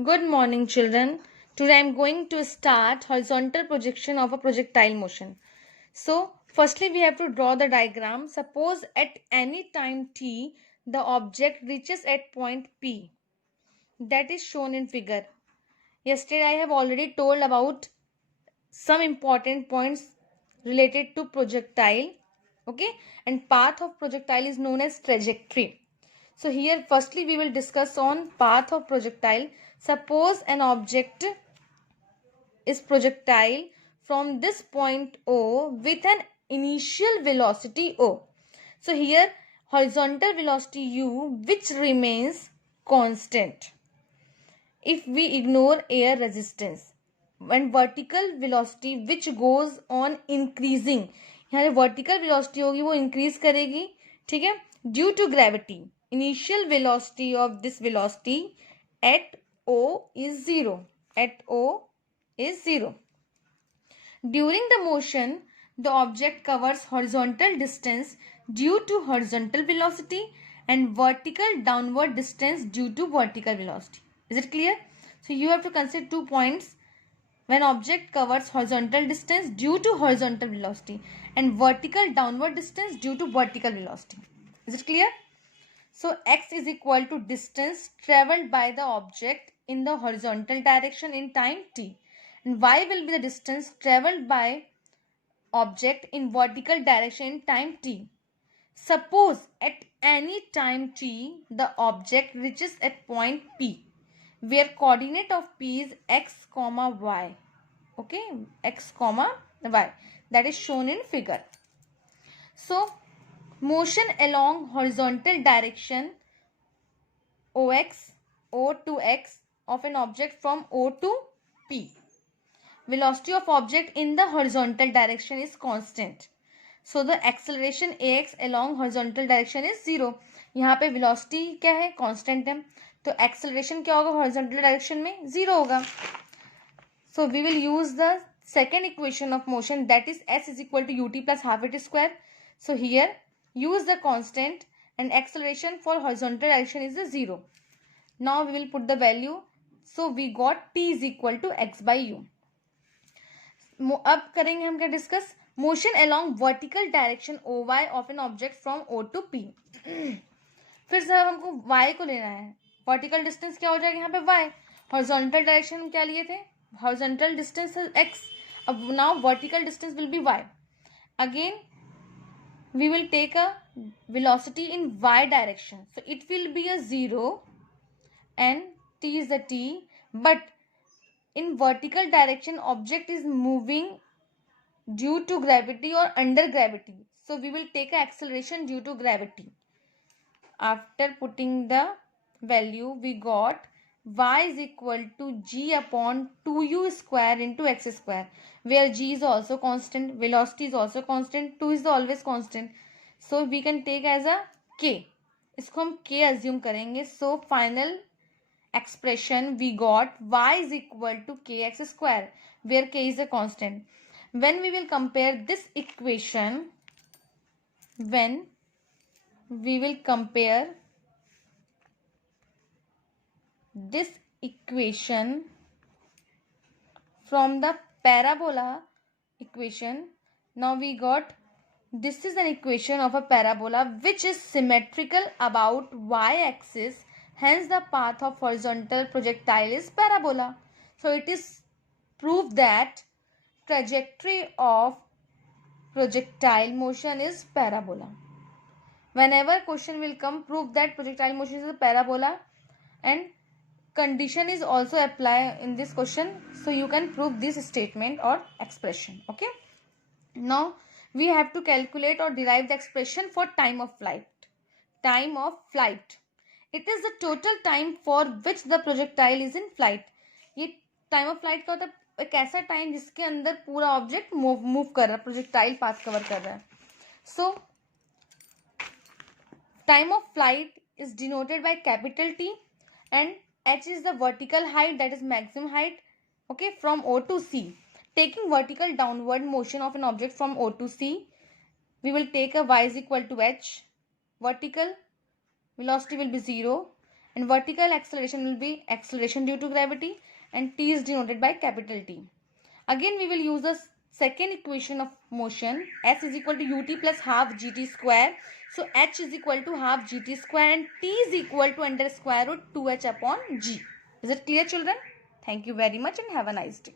Good morning, children. Today I am going to start horizontal projection of a projectile motion. So, firstly, we have to draw the diagram. Suppose at any time t, the object reaches at point P. That is shown in figure. Yesterday, I have already told about some important points related to projectile. Okay, and path of projectile is known as trajectory. So here firstly we will discuss on path of projectile. Suppose an object is projectile from this point O with an initial velocity O. So here horizontal velocity U which remains constant if we ignore air resistance, and vertical velocity which goes on increasing. यहाँ vertical velocity होगी वो increase करेगी, ठीक है, due to gravity. Initial velocity of this velocity at O is 0. At O is 0. During the motion, the object covers horizontal distance due to horizontal velocity and vertical downward distance due to vertical velocity. Is it clear? So you have to consider 2 points. When object covers horizontal distance due to horizontal velocity and vertical downward distance due to vertical velocity. Is it clear? So x is equal to distance traveled by the object in the horizontal direction in time t, and y will be the distance traveled by object in vertical direction in time t. Suppose at any time t the object reaches at point P, where coordinate of P is x comma y. Okay, x comma y, that is shown in figure. So motion along horizontal direction OX, O to X of an object from O to P. Velocity of object in the horizontal direction is constant. So the acceleration AX along horizontal direction is 0. यहाँ पे velocity क्या है? Constant है. तो acceleration क्या होगा horizontal direction में? 0 होगा. So we will use the second equation of motion, that is S is equal to ut plus half it square. So here use the constant and acceleration for horizontal direction is 0. Now we will put the value. So we got t is equal to x by u. अब करेंगे हम क्या discuss motion along vertical direction O Y of an object from O to P. फिर से हमको y को लेना है. वर्टिकल डिस्टेंस क्या हो जाएगा यहाँ पे y. हॉरिजॉन्टल डायरेक्शन हम क्या लिए थे? Horizontal distance x. अब now vertical distance will be y. Again we will take a velocity in y direction, so it will be a 0 and t is the t, but in vertical direction object is moving due to gravity or under gravity, so we will take a acceleration due to gravity. After putting the value we got y is equal to g upon 2u square into x square, where g is also constant, velocity is also constant, 2 is always constant, so we can take as a k. इसको हम k assume करेंगे. So final expression we got y is equal to kx square, where k is a constant. When we will compare this equation, when we will compare this equation from the parabola equation, now we got this is an equation of a parabola which is symmetrical about y-axis, hence the path of horizontal projectile is parabola. So it is proof that trajectory of projectile motion is parabola. Whenever question will come, prove that projectile motion is a parabola, and condition is also apply in this question, so you can prove this statement or expression. Okay, now we have to calculate or derive the expression for time of flight. Time of flight, it is the total time for which the projectile is in flight. ये time of flight का होता है एक ऐसा time जिसके अंदर पूरा object move कर रहा है, प्रोजेक्टाइल पाथ कवर कर रहा है. सो time of flight is denoted by capital T, and h is the vertical height, that is maximum height, okay, from O to C. Taking vertical downward motion of an object from O to C, we will take a y is equal to h. Vertical velocity will be 0 and vertical acceleration will be acceleration due to gravity, and t is denoted by capital T. Again we will use the second equation of motion, s is equal to ut plus half gt square. So h is equal to half gt square and t is equal to under square root 2h upon g. Is it clear, children? Thank you very much and have a nice day.